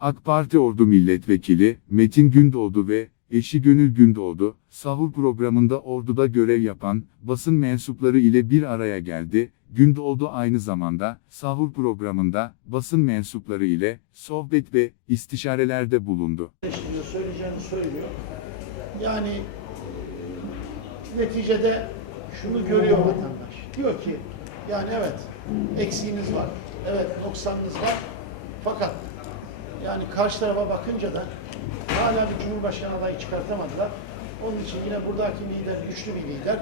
AK Parti Ordu Milletvekili Metin Gündoğdu ve eşi Gönül Gündoğdu, sahur programında orduda görev yapan basın mensupları ile bir araya geldi. Gündoğdu aynı zamanda sahur programında basın mensupları ile sohbet ve istişarelerde bulundu. söyleyeceğini söylüyor. Yani neticede şunu görüyor vatandaş. Diyor ki yani evet eksiğiniz var, evet noksanınız var fakat yani karşı tarafa bakınca da hala bir cumhurbaşkanı adayı çıkartamadılar. Onun için yine buradaki lider güçlü bir lider.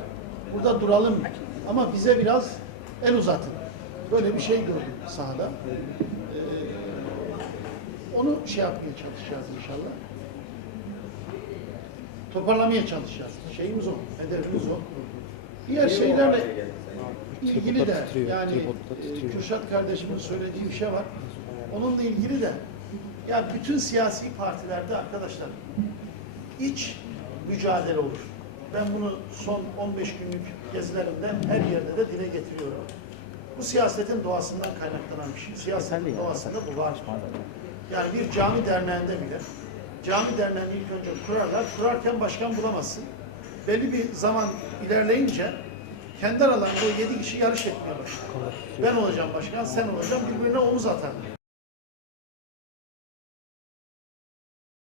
Burada duralım ama bize biraz el uzatın. Böyle bir şey gördük sahada. Ee, onu şey yapmaya çalışacağız inşallah. Toparlamaya çalışacağız. Şeyimiz o, hedefimiz o. Diğer şeylerle ilgili de yani e, Kürşat kardeşimin söylediği bir şey var. Onunla ilgili de ya bütün siyasi partilerde arkadaşlar iç mücadele olur. Ben bunu son 15 günlük gezilerimde her yerde de dile getiriyorum. Bu siyasetin doğasından kaynaklanan bir şey. Siyasetin doğasında bu var. Yani bir cami derneğinde bile cami derneğini ilk önce kurarlar. Kurarken başkan bulamazsın. Belli bir zaman ilerleyince kendi aralarında o yedi kişi yarış etmeye başlar. Ben olacağım başkan, sen olacaksın birbirine omuz atar.